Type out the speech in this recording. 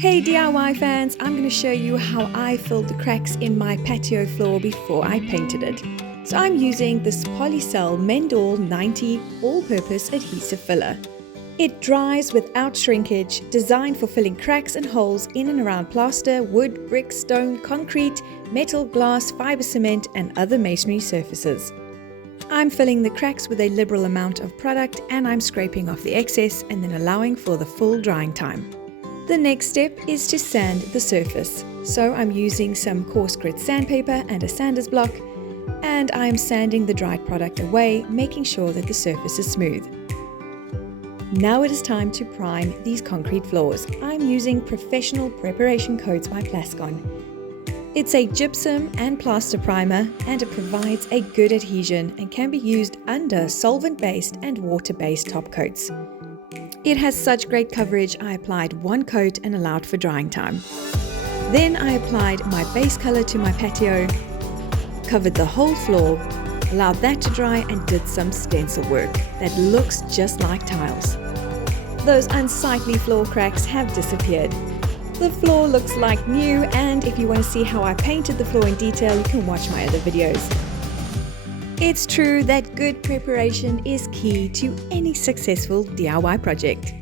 Hey DIY fans, I'm going to show you how I filled the cracks in my patio floor before I painted it. So I'm using this Polycell Mendol 90 all-purpose adhesive filler. It dries without shrinkage, designed for filling cracks and holes in and around plaster, wood, brick, stone, concrete, metal, glass, fiber cement and other masonry surfaces. I'm filling the cracks with a liberal amount of product and I'm scraping off the excess and then allowing for the full drying time. The next step is to sand the surface. So I'm using some coarse grit sandpaper and a sander's block, and I'm sanding the dried product away, making sure that the surface is smooth. Now it is time to prime these concrete floors. I'm using Professional Preparation Coats by Plascon. It's a gypsum and plaster primer, and it provides a good adhesion and can be used under solvent-based and water-based top coats. It has such great coverage, I applied one coat and allowed for drying time. Then I applied my base color to my patio, covered the whole floor, allowed that to dry and did some stencil work that looks just like tiles. Those unsightly floor cracks have disappeared. The floor looks like new, and if you want to see how I painted the floor in detail, you can watch my other videos. It's true that good preparation is key to any successful DIY project.